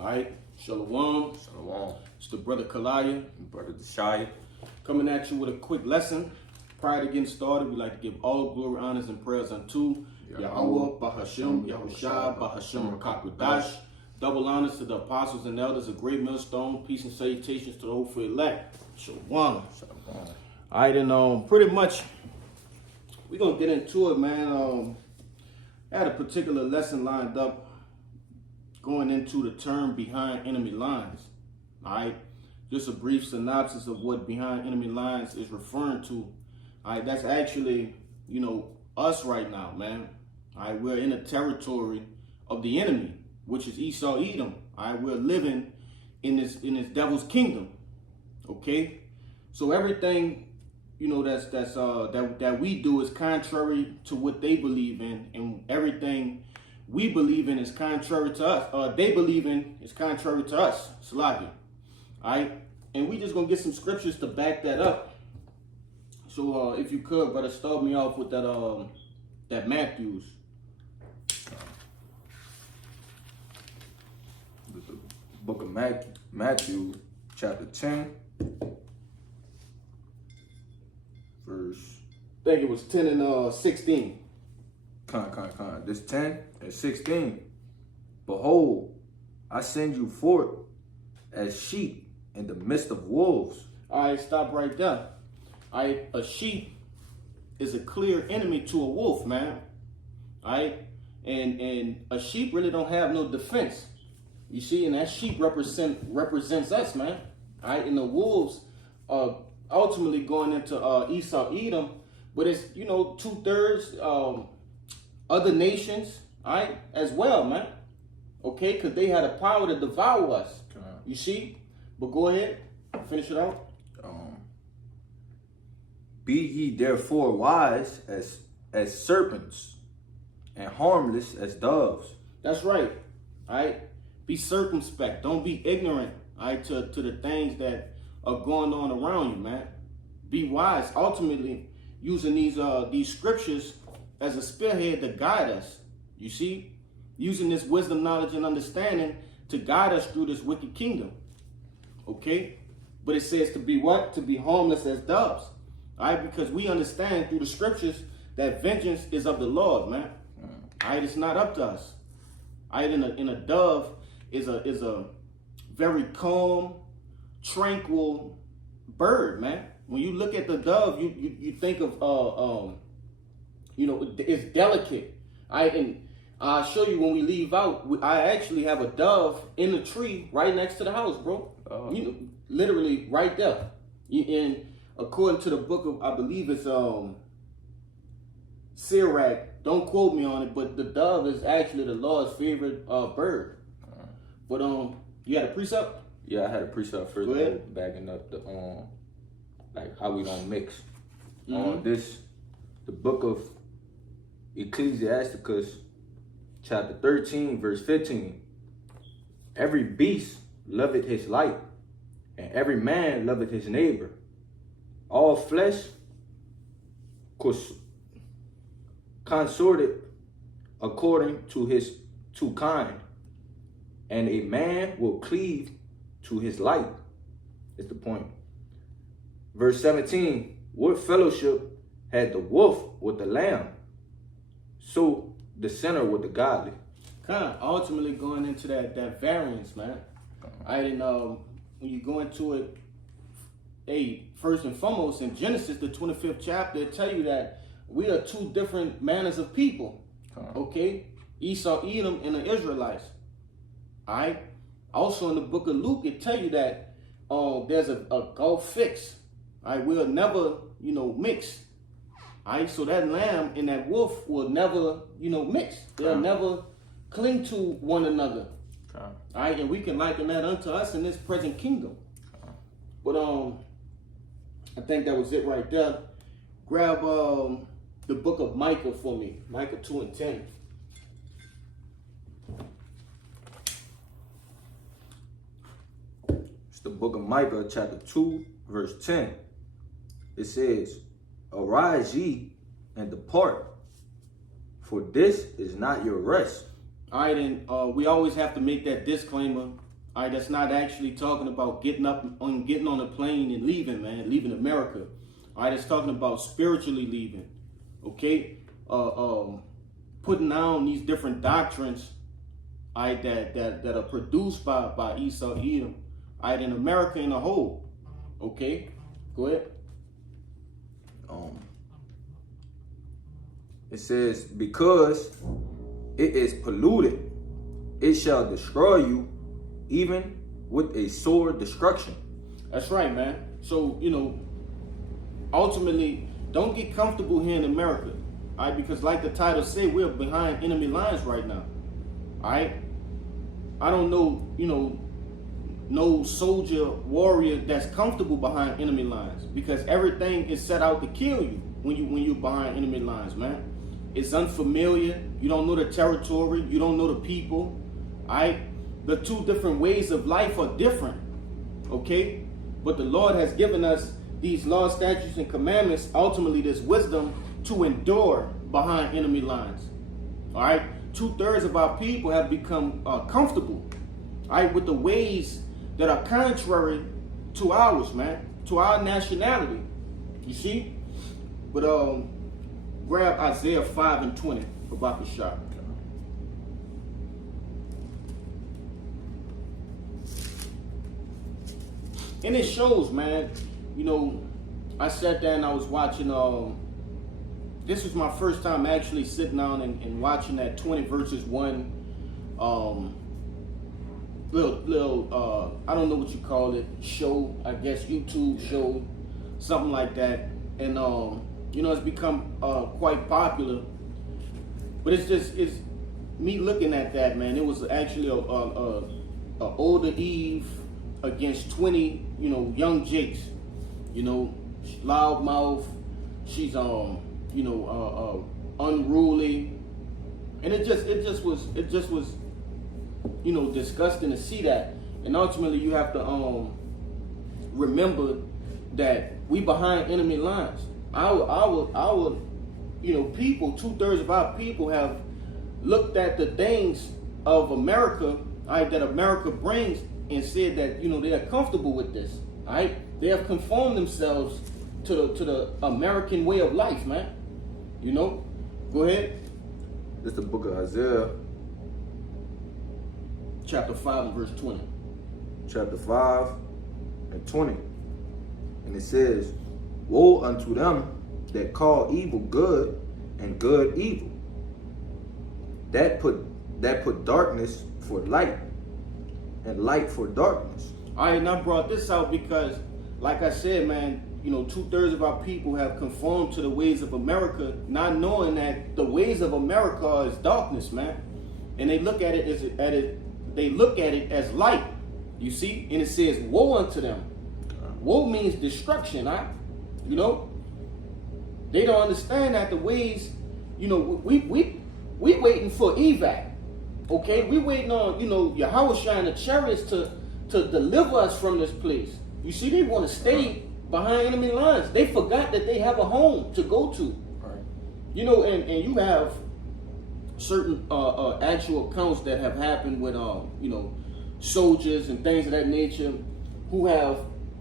All right, Shalom. Shalom. It's the brother Kalaya. Brother Deshaya. Coming at you with a quick lesson. Prior to getting started, we like to give all glory, honors, and prayers unto Yahweh, Bahashem, Yahushua, Bahashem, Rakakwadash. Double honors to the apostles and elders of Great Millstone. Peace and salutations to the hopeful elect. Shalom. All right, and pretty much we're gonna get into it, man. I had a particular lesson lined up going into the term behind enemy lines. All right, just a brief synopsis of what behind enemy lines is referring to. All right, that's actually, us right now, man. All right, we're in the territory of the enemy, which is Esau, Edom. All right, we're living in this devil's kingdom. Okay, so everything that we do is contrary to what they believe in, and everything we believe in is contrary to us. They believe in is contrary to us. Salakia. All right, and we just gonna get some scriptures to back that up. So if you could, brother, start me off with that Matthews. The book of Matthew, chapter 10, verse. I think it was 10 and 16. This 10 and 16. Behold, I send you forth as sheep in the midst of wolves. All right, stop right there. All right, a sheep is a clear enemy to a wolf, man. All right, and a sheep really don't have no defense. You see, and that sheep represents us, man. All right, and the wolves are ultimately going into Esau, Edom, but it's 2/3 other nations, all right, as well, man. Okay, because they had the power to devour us. You see, but go ahead, finish it out. Be ye therefore wise as serpents, and harmless as doves. That's right. All right. Be circumspect. Don't be ignorant, all right, to the things that are going on around you, man. Be wise. Ultimately, using these scriptures as a spearhead to guide us. You see, using this wisdom, knowledge, and understanding to guide us through this wicked kingdom. Okay, but it says to be what? To be harmless as doves. All right, because we understand through the scriptures that vengeance is of the Lord, man. All right, it's not up to us. All right, in a dove is a very calm, tranquil bird, man. When you look at the dove, you think of it's delicate. All right, and I'll show you when we leave out. I actually have a dove in the tree right next to the house, bro. Literally right there. And according to the book of, I believe it's Sirach. Don't quote me on it, but the dove is actually the Lord's favorite bird. But you had a precept? Yeah, I had a precept first. Backing up the like how we don't mix. The book of Ecclesiasticus, chapter 13, verse 15. Every beast loveth his light, and every man loveth his neighbor. All flesh consorted according to his kind, and a man will cleave to his light. Is the point. Verse 17. What fellowship had the wolf with the lamb? So the sinner with the godly. Ultimately going into that variance, man. I didn't when you go into it, first and foremost in Genesis, the 25th chapter, it tell you that we are two different manners of people. Okay? Esau, Edom, and the Israelites. Alright? Also in the book of Luke, it tell you that there's a gulf fix. Alright, we'll never, mix. Alright, so that lamb and that wolf will never, mix. They'll never cling to one another. Alright, and we can liken that unto us in this present kingdom. But I think that was it right there. Grab the book of Micah for me. Micah 2 and 10. It's the book of Micah, chapter 2, verse 10. It says, Arise ye and depart, for this is not your rest. All right, and we always have to make that disclaimer All right, that's not actually talking about getting on a plane and leaving, man, leaving America. All right, it's talking about spiritually leaving. Okay, putting down these different doctrines, all right, that are produced by Esau, Edom, all right, in America in a whole. Okay, go ahead. It says, because it is polluted, it shall destroy you, even with a sore destruction. That's right, man. So, ultimately, don't get comfortable here in America, all right? Because like the title said, we're behind enemy lines right now, all right? I don't know, no soldier, warrior that's comfortable behind enemy lines, because everything is set out to kill you when you're behind enemy lines, man. It's unfamiliar. You don't know the territory. You don't know the people, all right? The two different ways of life are different, okay? But the Lord has given us these laws, statutes, and commandments, ultimately this wisdom to endure behind enemy lines, all right? 2/3 of our people have become comfortable, all right, with the ways that are contrary to ours, man, to our nationality, you see? But grab Isaiah 5:20 for Bakashah. And it shows, man, I sat there and I was watching, this was my first time actually sitting down and watching that 20 verses 1, little I don't know what you call it, show, I guess YouTube show, something like that. And, it's become quite popular. But it's me looking at that, man. It was actually a older Eve against 20, young Jakes, loud mouth. She's unruly, and it just was disgusting to see that. And ultimately, you have to remember that we behind enemy lines. Our people, 2/3 of our people have looked at the things of America, that America brings, and said that they are comfortable with this. All right, they have conformed themselves to the American way of life, man. Go ahead. This is the book of Isaiah, chapter 5 and verse 20. Chapter 5 and 20, and it says, "Woe unto them that call evil good and good evil, that put darkness for light and light for darkness." All right, and I brought this out because, like I said, man, 2/3 of our people have conformed to the ways of America, not knowing that the ways of America is darkness, man. And they look at it as light. You see, and it says, "Woe unto them." Woe means destruction, huh? They don't understand that the ways, we waiting for evac. Okay, we waiting on, Yahushua and the chariots to deliver us from this place. You see, they want to stay behind enemy lines. They forgot that they have a home to go to. Right. And you have certain actual accounts that have happened with soldiers and things of that nature who have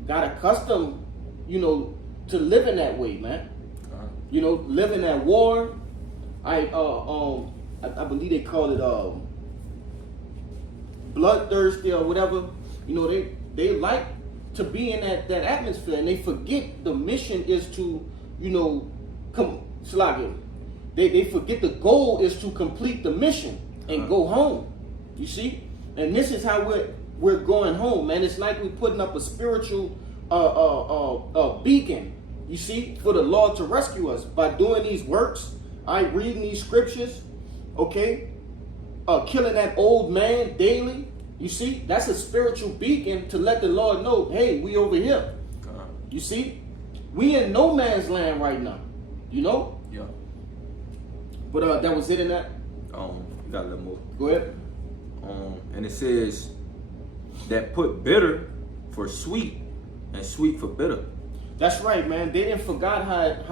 got accustomed, to living that way, man. Living at war. I believe they call it bloodthirsty or whatever. They like to be in that atmosphere, and they forget the mission is to, they forget the goal is to complete the mission and go home. You see? And this is how we're going home, man. It's like we're putting up a spiritual beacon, you see, for the Lord to rescue us by doing these works. Reading these scriptures, okay? Killing that old man daily. You see, that's a spiritual beacon to let the Lord know, hey, we over here. You see, we in no man's land right now. Yeah. But that was it in that. You got a little more. Go ahead. And it says that put bitter for sweet and sweet for bitter. That's right, man. They didn't forgot how it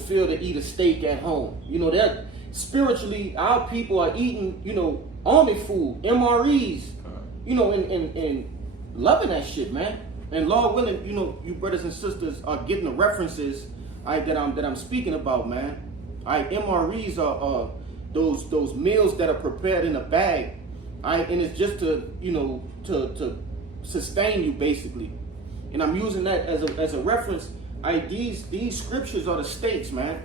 feel to eat a steak at home. That spiritually, our people are eating, army food, MREs, you know, and loving that shit, man. And Lord willing, you know, you brothers and sisters are getting the references that I'm speaking about, man. MREs are those meals that are prepared in a bag. And it's just to, you know, to sustain you basically. And I'm using that as a reference. These scriptures are the stakes, man.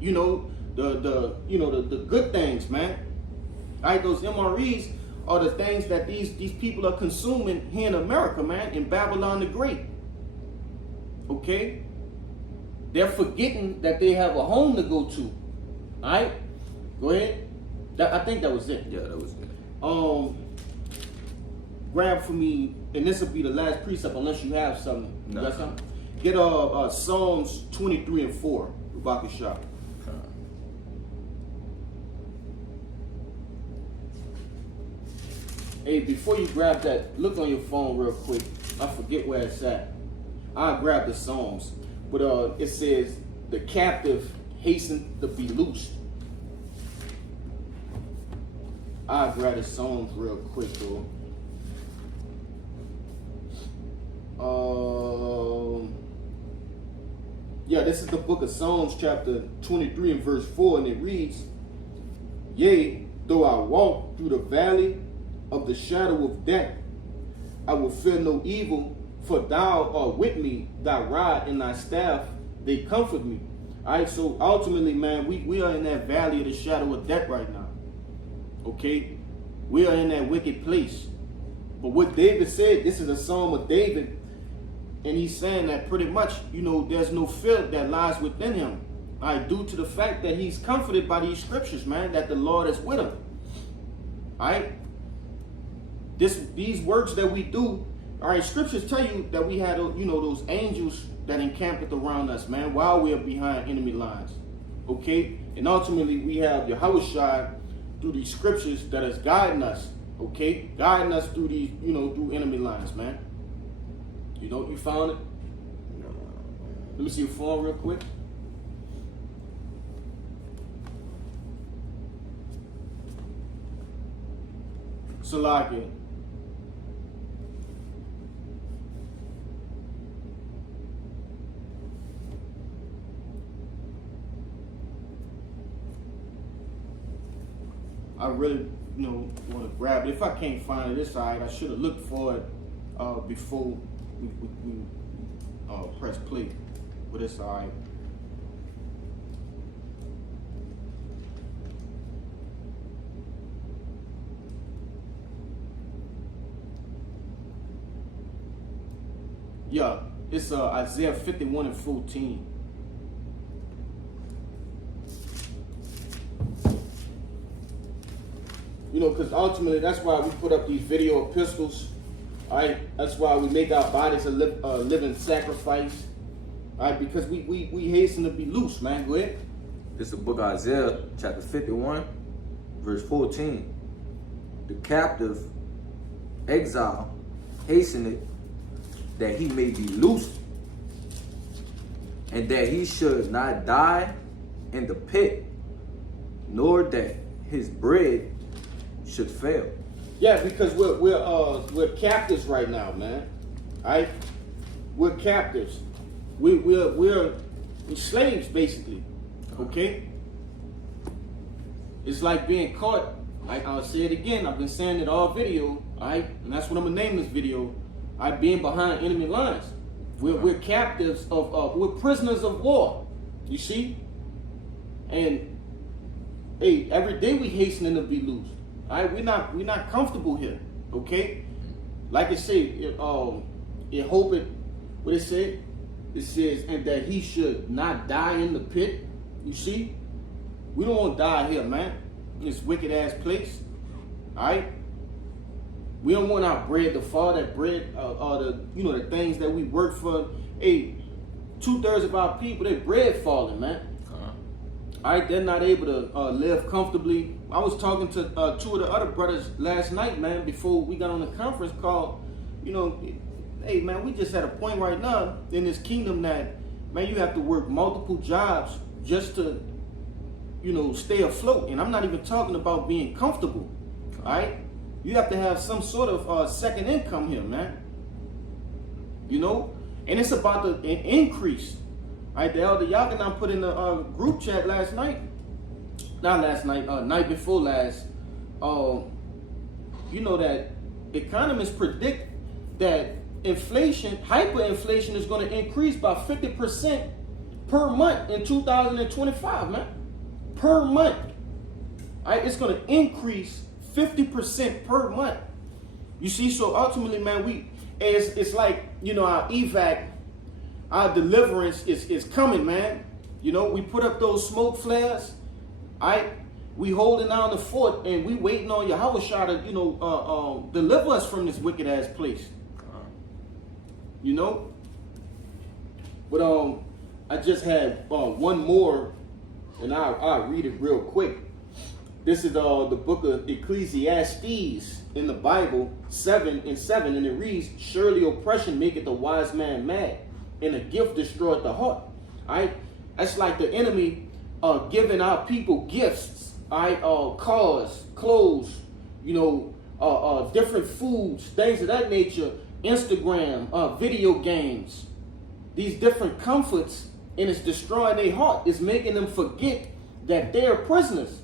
You know, the good things, man. Those MREs are the things that these people are consuming here in America, man, in Babylon the Great. Okay? They're forgetting that they have a home to go to. Alright? Go ahead. I think that was it. Yeah, that was it. Grab for me, and this will be the last precept unless you have something. No. You got something? Get Psalms 23 and 4, Rebecca Shop. Hey, before you grab that, look on your phone real quick. I forget where it's at. I'll grab the Psalms. But it says, the captive hasten to be loosed. I'll grab the Psalms real quick, though. Yeah, this is the book of Psalms, chapter 23 and verse 4, and it reads, Yea, though I walk through the valley of the shadow of death, I will fear no evil, for thou art with me, thy rod and thy staff, they comfort me. All right, so ultimately, man, we are in that valley of the shadow of death right now. Okay? We are in that wicked place. But what David said, this is a psalm of David, and he's saying that pretty much, you know, there's no fear that lies within him. All right, due to the fact that he's comforted by these scriptures, man, that the Lord is with him. All right? These works that we do, all right, scriptures tell you that we had, you know, those angels that encamped around us, man, while we are behind enemy lines. Okay? And ultimately, we have Yahushua through these scriptures that is guiding us. Okay? Guiding us through these, you know, through enemy lines, man. You know, you found it? No. Let me see your phone real quick. Salakia. I really, you know, want to grab it. If I can't find it, it's all right. I should have looked for it before we press play, but it's all right. Yeah, it's Isaiah 51 and 14. You know, because ultimately that's why we put up these video epistles. All right, that's why we make our bodies a living sacrifice. All right, because we hasten to be loose, man. Go ahead. This is the book of Isaiah, chapter 51, verse 14. The captive exile hasteneth that he may be loosed, and that he should not die in the pit, nor that his bread should fail. Yeah, because we're captives right now, man. All right, we're captives. We're slaves basically. Okay. It's like being caught. I'll say it again. I've been saying it all video. All right, and that's what I'm gonna name this video. Being behind enemy lines. We're captives of we're prisoners of war. You see? And hey, every day we hastening to be loose. All right, we're not comfortable here. Okay? Like I say, it hope it what it said? It says, and that he should not die in the pit. You see? We don't want to die here, man. In this wicked ass place. All right? We don't want our bread to fall. That bread, the things that we work for. Hey, 2/3 of our people, their bread falling, man. All right, they're not able to live comfortably. I was talking to 2 of the other brothers last night, man, before we got on the conference call. You know, hey, man, we just at a point right now in this kingdom that, man, you have to work multiple jobs just to, you know, stay afloat. And I'm not even talking about being comfortable, all right? You have to have some sort of second income here, man. You know, and it's about the increase. All right, the Elder Yakinan put in the group chat last night. Not last night, night before last. You know that economists predict that inflation, hyperinflation, is going to increase by 50% per month in 2025, man. Per month. All right, it's going to increase 50% per month. You see, so ultimately, man, it's like, you know, our evac, our deliverance is coming, man. You know, we put up those smoke flares. All right, we holding down the fort and we waiting on Yahweh Shah to, you know, deliver us from this wicked ass place. You know, but I just had one more, and I'll read it real quick. This is the book of Ecclesiastes in the Bible, 7:7, and it reads, "Surely oppression maketh a wise man mad, and a gift destroyeth the heart." All right, that's like the enemy giving our people gifts. All right, cars, clothes, you know, different foods, things of that nature. Instagram, video games, these different comforts, and it's destroying their heart. It's making them forget that they're prisoners.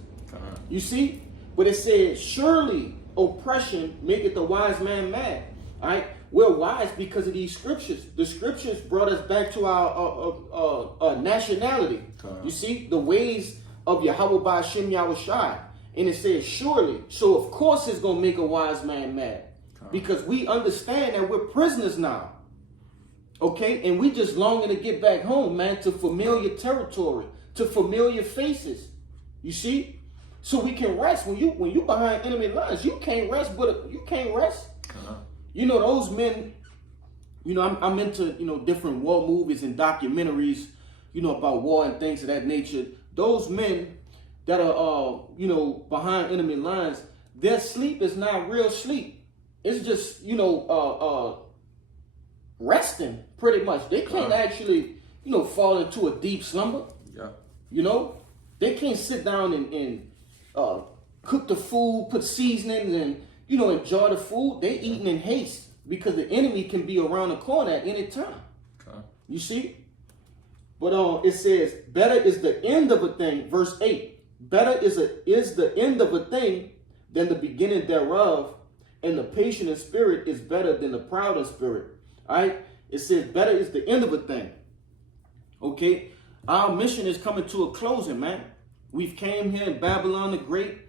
You see? But it says, surely oppression maketh the wise man mad. All right? We're wise because of these scriptures. The scriptures brought us back to our nationality. You see? The ways of Yahweh Ba'ashem Yahushai. And it says, surely. So, of course, it's going to make a wise man mad. Because we understand that we're prisoners now. Okay? And we just longing to get back home, man, to familiar territory, to familiar faces. You see? So we can rest. When you behind enemy lines, you can't rest, but you can't rest. You know, those men, you know, I'm into, you know, different war movies and documentaries, you know, about war and things of that nature. Those men that are, you know, behind enemy lines, their sleep is not real sleep. It's just, you know, resting pretty much. They can't actually, you know, fall into a deep slumber. Yeah. You know, they can't sit down and cook the food, put seasonings, and, you know, enjoy the food. They eating in haste because the enemy can be around the corner at any time. You see? But it says, better is the end of a thing, verse 8. Better is the end of a thing than the beginning thereof. And the patient in spirit is better than the proud in spirit. All right? It says better is the end of a thing. Okay? Our mission is coming to a closing, man. We've came here in Babylon the Great.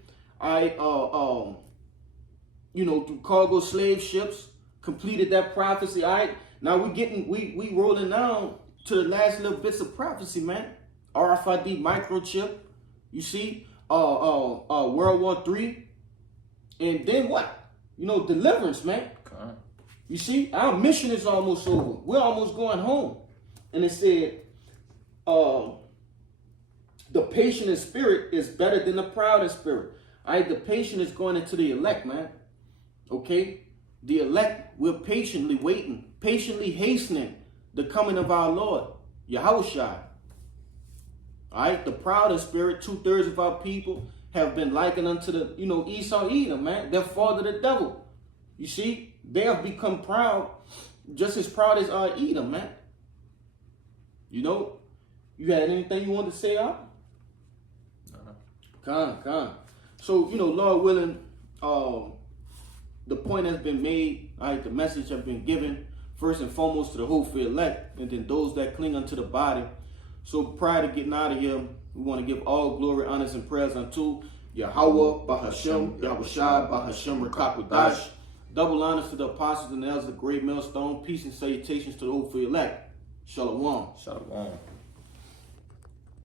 You know, through cargo slave ships, completed that prophecy. All right? Now we rolling down to the last little bits of prophecy, man. RFID microchip. You see? World War III. And then what? You know, deliverance, man. You see, our mission is almost over. We're almost going home. And it said, the patient in spirit is better than the proud in spirit. All right, the patient is going into the elect, man. Okay? The elect, we're patiently waiting, patiently hastening the coming of our Lord, Yahushua. All right, the proud in spirit, 2/3 of our people have been likened unto the, you know, Esau, Edom, man. They're father the devil. You see, they have become proud, just as proud as Edom, man. You know, you had anything you wanted to say, Al? Con. So, you know, Lord willing, the point has been made. All right, the message has been given, first and foremost to the hopeful elect, and then those that cling unto the body. So prior to getting out of here, we want to give all glory, honors, and prayers unto Yahweh, Bahashem, Yahushua, Bahashem, Rakakwadash. Double honors to the apostles and elders of the great millstone. Peace and salutations to the hopeful elect. Shalom. Shalom.